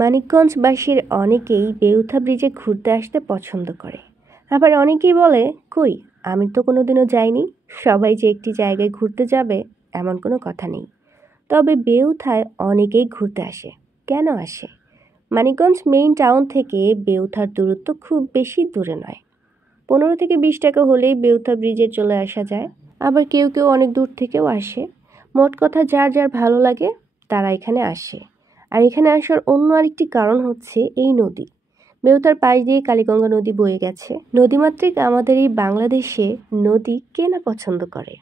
মানিকগঞ্জবাসীর অনেকেই বেউথা ব্রিজে ঘুরতে আসতে পছন্দ করে। আবার অনেকেই বলে, কই আমি তো কোনোদিনও যাইনি। সবাই যে একটি জায়গায় ঘুরতে যাবে এমন কোনো কথা নেই। তবে বেউথায় অনেকেই ঘুরতে আসে। কেন আসে? মানিকগঞ্জ মেইন টাউন থেকে বেউথার দূরত্ব খুব বেশি দূরে নয়। 15 থেকে 20 টাকা হলেই বেউথা ব্রিজে চলে আসা যায়। আবার কেউ কেউ অনেক দূর থেকেও আসে। মোট কথা যার যার ভালো লাগে তারা এখানে আসে। আর এখানে আসার অন্য আরেকটি কারণ হচ্ছে এই নদী। বেউথার পাশ দিয়ে কালীগঙ্গা নদী বয়ে গেছে। নদীমাতৃক আমাদের এই বাংলাদেশে নদী কে না পছন্দ করে।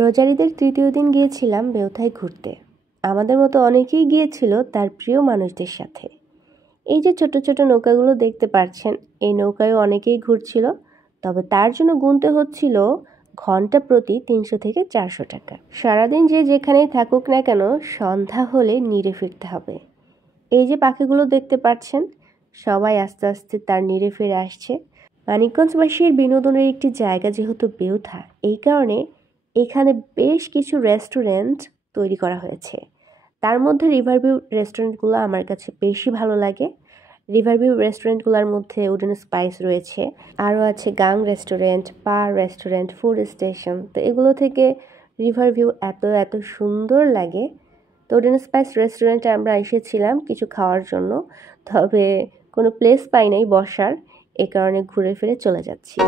রোজার ঈদের তৃতীয় দিন গিয়েছিলাম বেউথায় ঘুরতে। আমাদের মতো অনেকেই গিয়েছিল তার প্রিয় মানুষদের সাথে। এই যে ছোট ছোট নৌকাগুলো দেখতে পাচ্ছেন, এই নৌকায় অনেকেই ঘুরছিল। তবে তার জন্য গুনতে হচ্ছিল ঘন্টা প্রতি 300 থেকে 400 টাকা। সারাদিন যে যেখানেই থাকুক না কেন, সন্ধ্যা হলে নিরে ফিরতে হবে। এই যে পাখিগুলো দেখতে পাচ্ছেন, সবাই আস্তে আস্তে তার নিরে ফিরে আসছে। মানিকগঞ্জবাসীর বিনোদনের একটি জায়গা যেহেতু বেউথা, এই কারণে এখানে বেশ কিছু রেস্টুরেন্ট তৈরি করা হয়েছে। তার মধ্যে রিভারভিউ রেস্টুরেন্টগুলো আমার কাছে বেশি ভালো লাগে। রিভারভিউ রেস্টুরেন্টগুলোর মধ্যে উডেন স্পাইস রয়েছে, আরও আছে গাং রেস্টুরেন্ট, পা রেস্টুরেন্ট, ফুড স্টেশন। তো এগুলো থেকে রিভারভিউ এত এত সুন্দর লাগে। তো উডেন স্পাইস রেস্টুরেন্টে আমরা এসেছিলাম কিছু খাওয়ার জন্য, তবে কোনো প্লেস পাই নাই বসার, এ কারণে ঘুরে ফিরে চলে যাচ্ছি।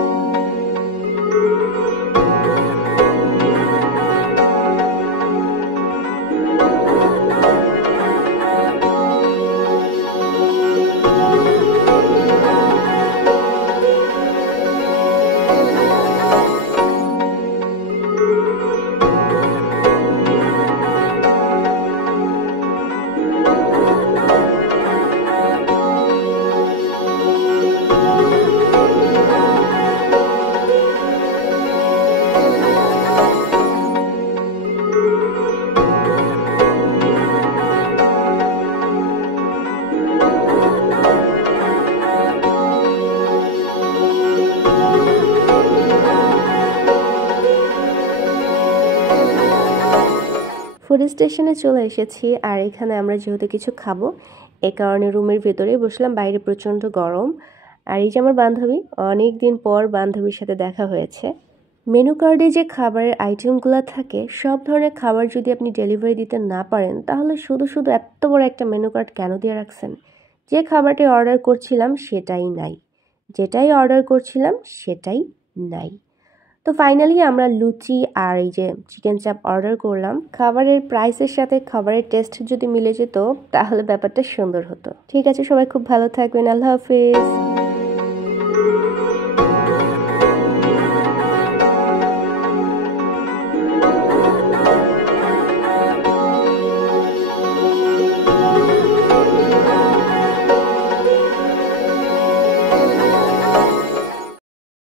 ফুড স্টেশনে চলে এসেছি, আর এখানে আমরা যেহেতু কিছু খাবো, এ কারণে রুমের ভেতরেই বসলাম। বাইরে প্রচণ্ড গরম। আর এই যে আমার বান্ধবী, অনেক দিন পর বান্ধবীর সাথে দেখা হয়েছে। মেনু কার্ডে যে খাবারের আইটেমগুলো থাকে, সব ধরনের খাবার যদি আপনি ডেলিভারি দিতে না পারেন, তাহলে শুধু শুধু এত বড় একটা মেনু কার্ড কেন দিয়ে রাখছেন? যে খাবারটি অর্ডার করছিলাম সেটাই নাই, যেটাই অর্ডার করছিলাম সেটাই নাই। তো ফাইনালি আমরা লুচি আর এই যে চিকেন চাপ অর্ডার করলাম। খাবারের প্রাইসের সাথে খাবারের টেস্ট যদি মিলে যেত তাহলে ব্যাপারটা সুন্দর হতো। ঠিক আছে, সবাই খুব ভালো থাকবেন। আল্লাহ হাফিজ।